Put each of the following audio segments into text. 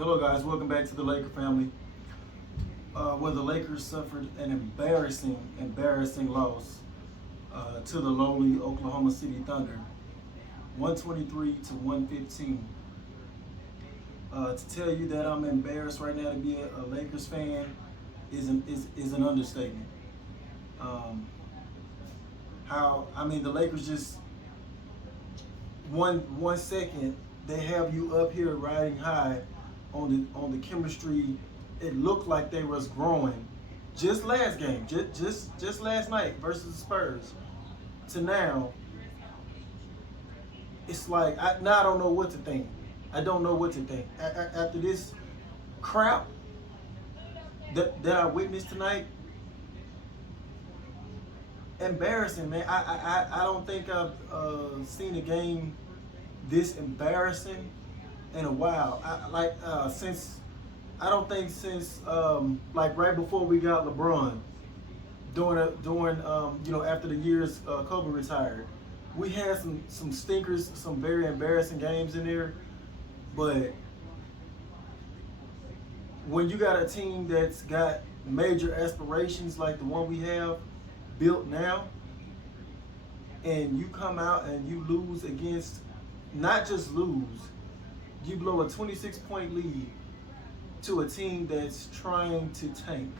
Hello, guys. Welcome back to the Laker family. Where the Lakers suffered an embarrassing loss to the lowly Oklahoma City Thunder, 123 to 115. To tell you that I'm embarrassed right now to be a Lakers fan is an understatement. Um, the Lakers just one second they have you up here riding high on the chemistry. It looked like they was growing just last game, just last night versus the Spurs. To now, it's like I don't know what to think. I don't know what to think after this crap that I witnessed tonight. Embarrassing, man. I don't think I've seen a game this embarrassing in a while. I don't think since like right before we got LeBron during after the years Kobe retired, we had some stinkers, some very embarrassing games in there. But when you got a team that's got major aspirations like the one we have built now, and you come out and you lose against, not just lose, you blow a 26-point lead to a team that's trying to tank.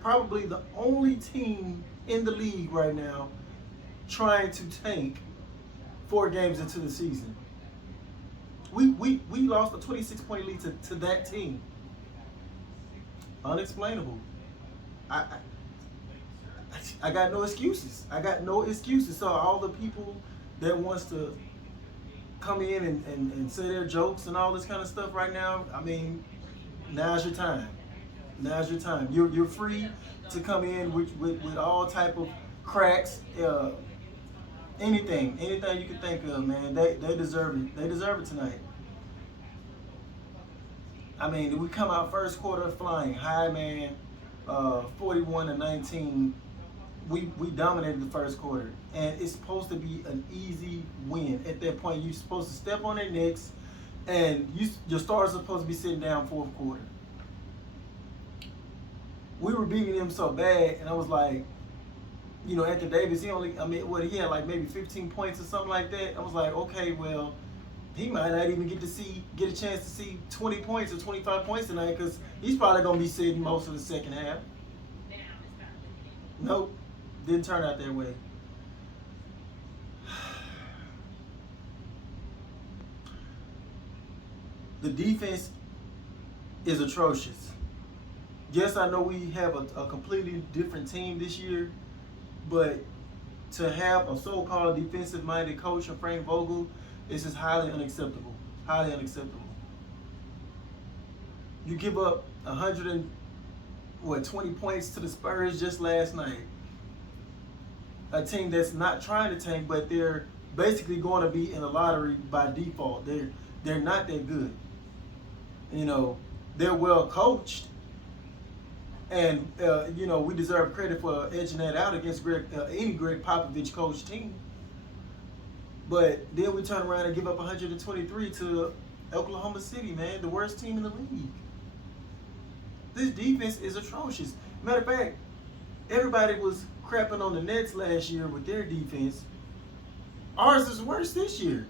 Probably the only team in the league right now trying to tank 4 games into the season. We lost a 26-point lead to that team. Unexplainable. I, I got no excuses. I got no excuses. So all the people that wants to come in and say their jokes and all this kind of stuff right now, I mean, now's your time. Now's your time. You're free to come in with all type of cracks, anything you can think of, man. They deserve it. They deserve it tonight. I mean, we come out first quarter flying high, man. 41-19. We dominated the first quarter, and it's supposed to be an easy win. At that point, you're supposed to step on their necks, and your stars are supposed to be sitting down fourth quarter. We were beating them so bad, and I was like, Anthony Davis, he had like maybe 15 points or something like that. I was like, okay, well, he might not even get a chance to see 20 points or 25 points tonight, because he's probably gonna be sitting most of the second half. Nope, didn't turn out that way. The defense is atrocious. Yes, I know we have a completely different team this year, but to have a so-called defensive-minded coach, Frank Vogel, is just highly unacceptable. Highly unacceptable. You give up 20 points to the Spurs just last night. A team that's not trying to tank, but they're basically going to be in the lottery by default. They're not that good. They're well coached, and we deserve credit for edging that out against any Greg Popovich coached team. But then we turn around and give up 123 to Oklahoma City, man, the worst team in the league. This defense is atrocious. Matter of fact, everybody was crapping on the Nets last year with their defense. Ours is worse this year.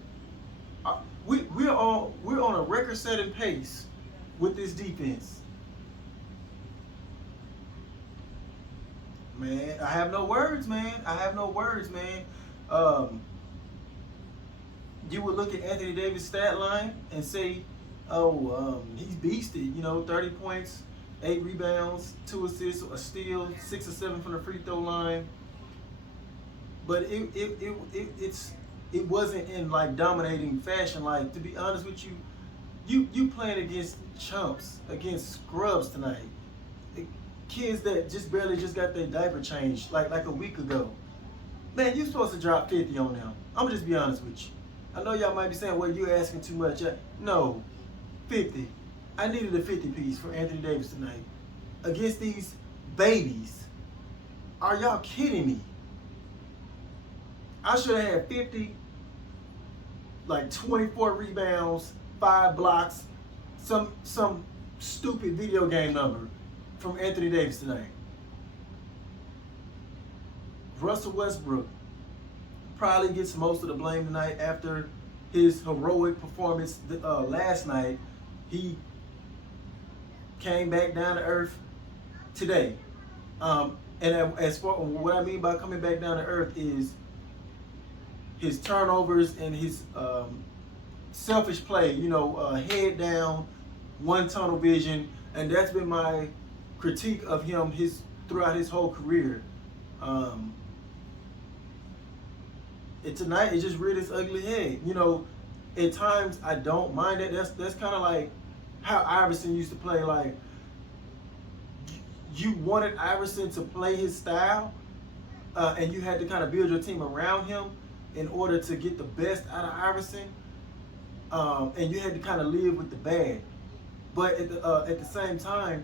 We're on a record-setting pace with this defense. Man, I have no words, man. You would look at Anthony Davis' stat line and say, he's beasted. 30 points, 8 rebounds, 2 assists, a steal, 6 or 7 from the free throw line. But it wasn't in like dominating fashion. Like, to be honest with you, you playing against chumps, against scrubs tonight. Kids that just barely got their diaper changed like a week ago. Man, you're supposed to drop 50 on them. I'm gonna just be honest with you. I know y'all might be saying, well, you're asking too much. No, 50. I needed a 50 piece for Anthony Davis tonight against these babies. Are y'all kidding me? I should have had 50, like 24 rebounds, 5 blocks, some stupid video game number from Anthony Davis tonight. Russell Westbrook probably gets most of the blame tonight after his heroic performance last night. He came back down to earth today. And as far what I mean by coming back down to earth is his turnovers and his selfish play, head down, one tunnel vision, and that's been my critique of him throughout his whole career. Tonight it just reared its ugly head. At times I don't mind it. That's kind of like how Iverson used to play. Like, you wanted Iverson to play his style, and you had to kind of build your team around him in order to get the best out of Iverson, and you had to kind of live with the bad. But at the same time,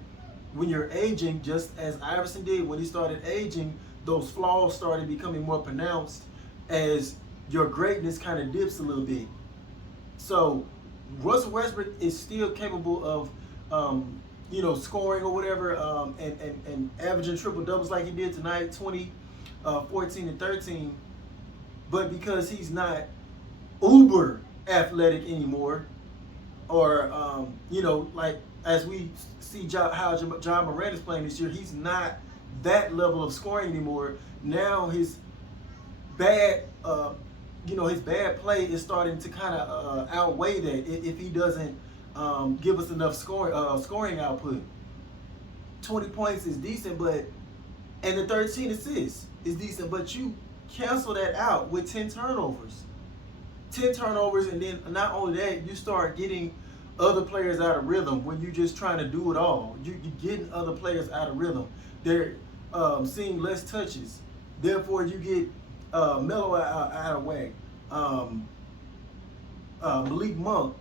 when you're aging, just as Iverson did when he started aging, those flaws started becoming more pronounced as your greatness kind of dips a little bit. So Russell Westbrook is still capable of, scoring or whatever, and averaging triple doubles like he did tonight, 20, 14, and 13. But because he's not uber athletic anymore, or like as we see how John Morant is playing this year, he's not that level of scoring anymore. Now his bad play is starting to kind of outweigh that if he doesn't give us enough scoring output. 20 points is decent, and the 13 assists is decent, but you cancel that out with 10 turnovers. 10 turnovers, and then not only that, you start getting other players out of rhythm when you're just trying to do it all. You're getting other players out of rhythm. They're seeing less touches. Therefore, you get Melo out of whack. Malik Monk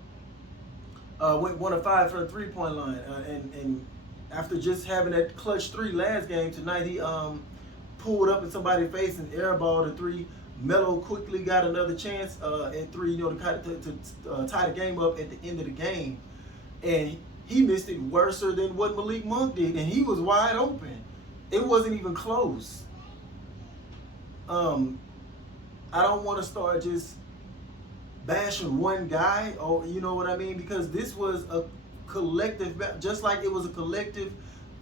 went 1 of 5 for the 3-point line, and after just having that clutch 3 last game, tonight he pulled up in somebody's face and airballed a 3. Melo quickly got another chance at 3, to tie the game up at the end of the game, and he missed it worse than what Malik Monk did, and he was wide open. It wasn't even close. I don't want to start just bashing one guy, or you know what I mean, because this was a collective, just like it was a collective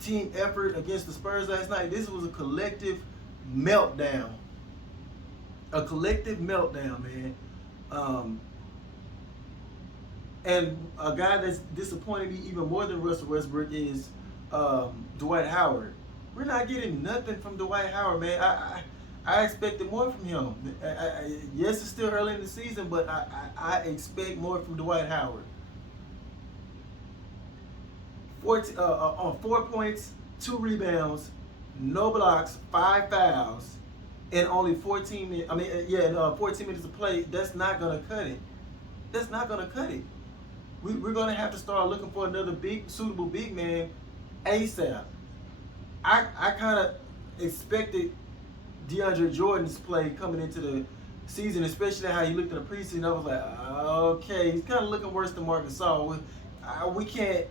team effort against the Spurs last night. This was a collective meltdown. A collective meltdown, man. And a guy that's disappointed me even more than Russell Westbrook is Dwight Howard. We're not getting nothing from Dwight Howard, man. I expected more from him. Yes, it's still early in the season, but I expect more from Dwight Howard. 4 points, 2 rebounds, no blocks, 5 fouls, and only 14 minutes. 14 minutes of play. That's not gonna cut it. That's not gonna cut it. We're gonna have to start looking for another suitable big man ASAP. I kind of expected DeAndre Jordan's play coming into the season, especially how he looked in the preseason. I was like, okay, he's kind of looking worse than Marc Gasol. We can't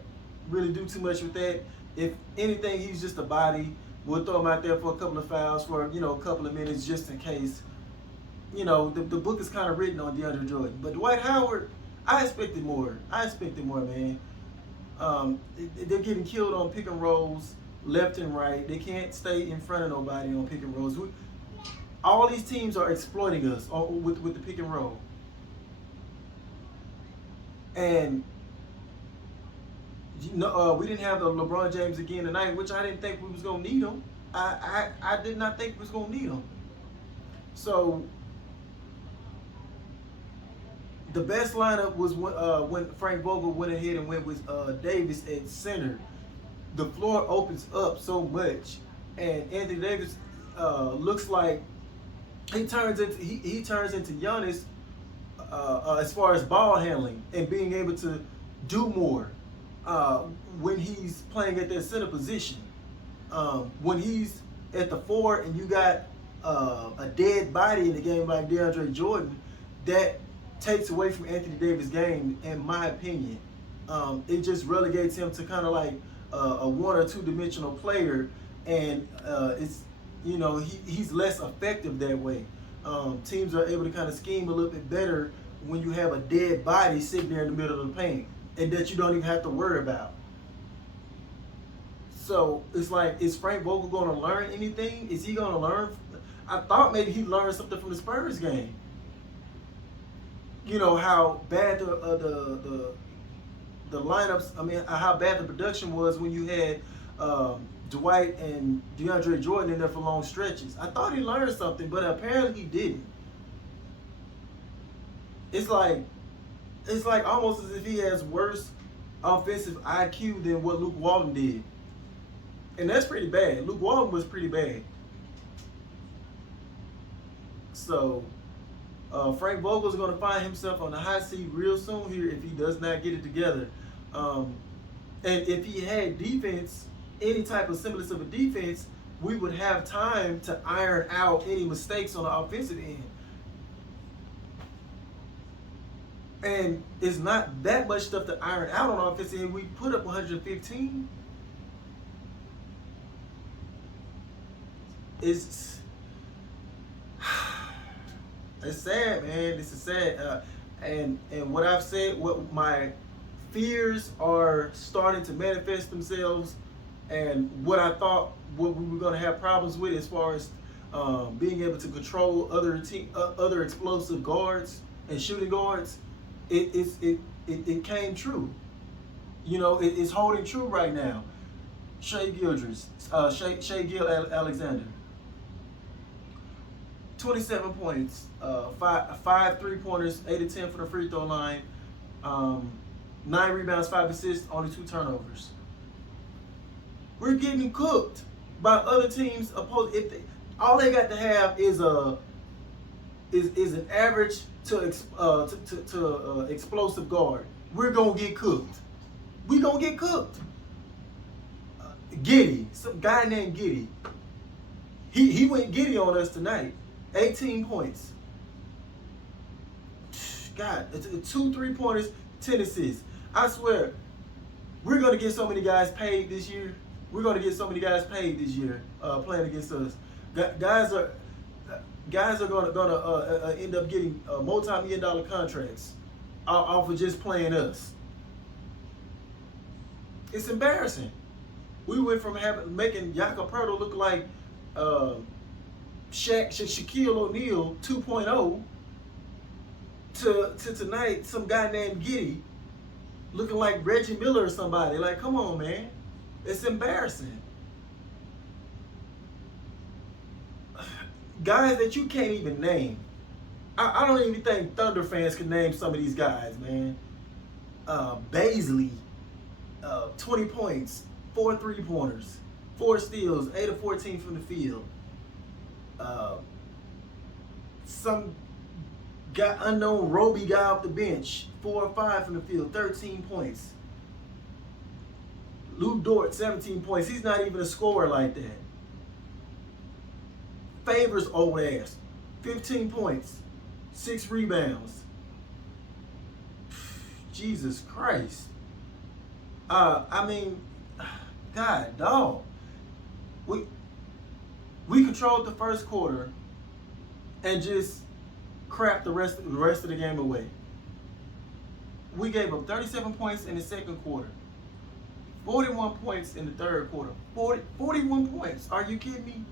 really do too much with that. If anything, he's just a body. We'll throw him out there for a couple of fouls for a couple of minutes just in case. The book is kind of written on DeAndre Jordan. But Dwight Howard, I expected more. Man. They're getting killed on pick and rolls left and right. They can't stay in front of nobody on pick and rolls. All these teams are exploiting us with the pick and roll. And we didn't have the LeBron James again tonight, which I didn't think we was gonna need him. I did not think we was gonna need him. So the best lineup was when Frank Vogel went ahead and went with Davis at center. The floor opens up so much, and Anthony Davis looks like he turns into Giannis as far as ball handling and being able to do more when he's playing at that center position. When he's at the 4 and you got a dead body in the game like DeAndre Jordan, that takes away from Anthony Davis' game, in my opinion. It just relegates him to kind of like a one or two dimensional player, and it's he's less effective that way. Teams are able to kind of scheme a little bit better when you have a dead body sitting there in the middle of the paint and that you don't even have to worry about. So it's like, is Frank Vogel going to learn anything? Is he going to learn? I thought maybe he learned something from the Spurs game. You know how bad the lineups. I mean, how bad the production was when you had Dwight and DeAndre Jordan in there for long stretches. I thought he learned something, but apparently he didn't. It's like almost as if he has worse offensive IQ than what Luke Walton did. And that's pretty bad. Luke Walton was pretty bad. So Frank Vogel is going to find himself on the hot seat real soon here if he does not get it together. And if he had defense, any type of semblance of a defense, we would have time to iron out any mistakes on the offensive end. And it's not that much stuff to iron out on the offensive end. We put up 115. It's sad, man. This is sad. And what I've said, what my fears are starting to manifest themselves, and what I thought what we were going to have problems with as far as being able to control other explosive guards and shooting guards, it came true. You know, it's holding true right now. Shai Gilgeous-Alexander. 27 points, 5 3-pointers, 8 of 10 for the free throw line, 9 rebounds, 5 assists, only 2 turnovers. We're getting cooked by other teams. All they got to have is an average to explosive guard. We're gonna get cooked. We gonna get cooked. Giddey, some guy named Giddey. He went Giddey on us tonight. 18 points. God, 2 3-pointers, 10 assists. I swear, we're going to get so many guys paid this year. We're going to get so many guys paid this year playing against us. Guys are going to end up getting multi-million-dollar contracts off of just playing us. It's embarrassing. We went from making Jakob Poeltl look like Shaquille O'Neal 2.0 to tonight some guy named Giddey looking like Reggie Miller or somebody. Like, come on, man. It's embarrassing. Guys that you can't even name. I don't even think Thunder fans can name some of these guys, man. Baisley, 20 points, 4 3-pointers, 4 steals, 8 of 14 from the field. Some guy, unknown Roby guy off the bench, 4 or 5 from the field, 13 points. Lou Dort, 17 points. He's not even a scorer like that. Favors old ass, 15 points, 6 rebounds. Jesus Christ. I mean, God, dog. We controlled the first quarter and just crapped the rest of the game away. We gave up 37 points in the second quarter, 41 points in the third quarter, 41 points. Are you kidding me?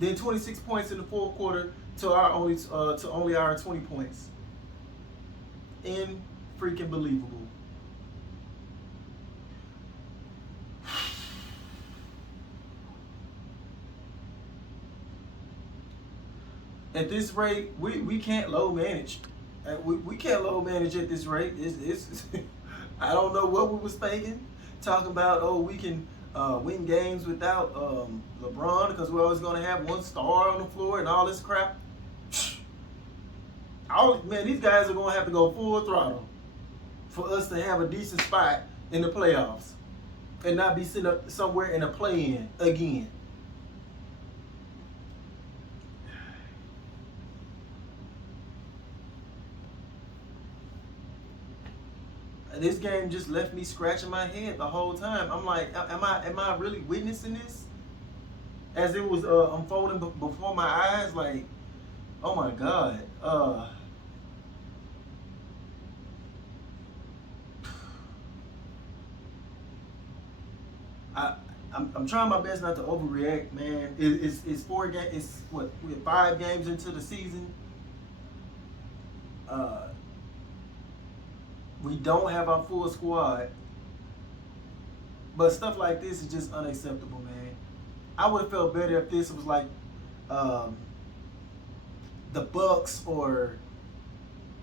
Then 26 points in the fourth quarter to only our 20 points. Freaking believable. At this rate, we can't low manage. We can't low manage at this rate. It's I don't know what we was thinking. Talking about, oh, we can win games without LeBron because we're always going to have one star on the floor and all this crap. Man, these guys are going to have to go full throttle for us to have a decent spot in the playoffs and not be sitting up somewhere in a play-in again. This game just left me scratching my head the whole time. I'm like, am I really witnessing this as it was unfolding before my eyes? Like, oh my God. I I'm trying my best not to overreact, man. It's 4 games. It's what, we're 5 games into the season. Uh, we don't have our full squad, but stuff like this is just unacceptable, man. I would have felt better if this was like um, the Bucks or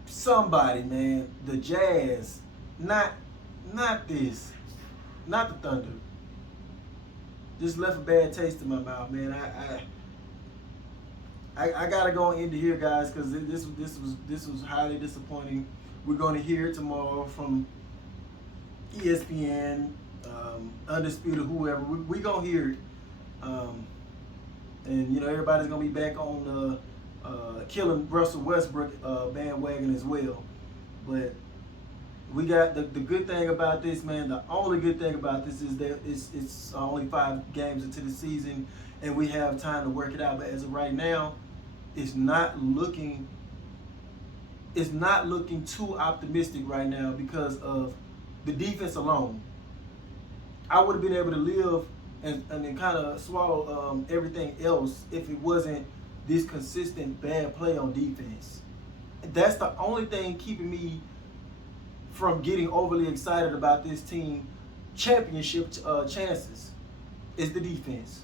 somebody, man. The Jazz, not this, not the Thunder. Just left a bad taste in my mouth, man. I gotta go and end it here, guys, because this was highly disappointing. We're going to hear it tomorrow from ESPN, Undisputed, whoever. We gonna hear it, and everybody's gonna be back on the killing Russell Westbrook bandwagon as well. But we got the good thing about this, man. The only good thing about this is that it's only 5 games into the season, and we have time to work it out. But as of right now, it's not looking too optimistic right now because of the defense alone. I would have been able to live and then kind of swallow everything else if it wasn't this consistent bad play on defense. That's the only thing keeping me from getting overly excited about this team championship chances is the defense.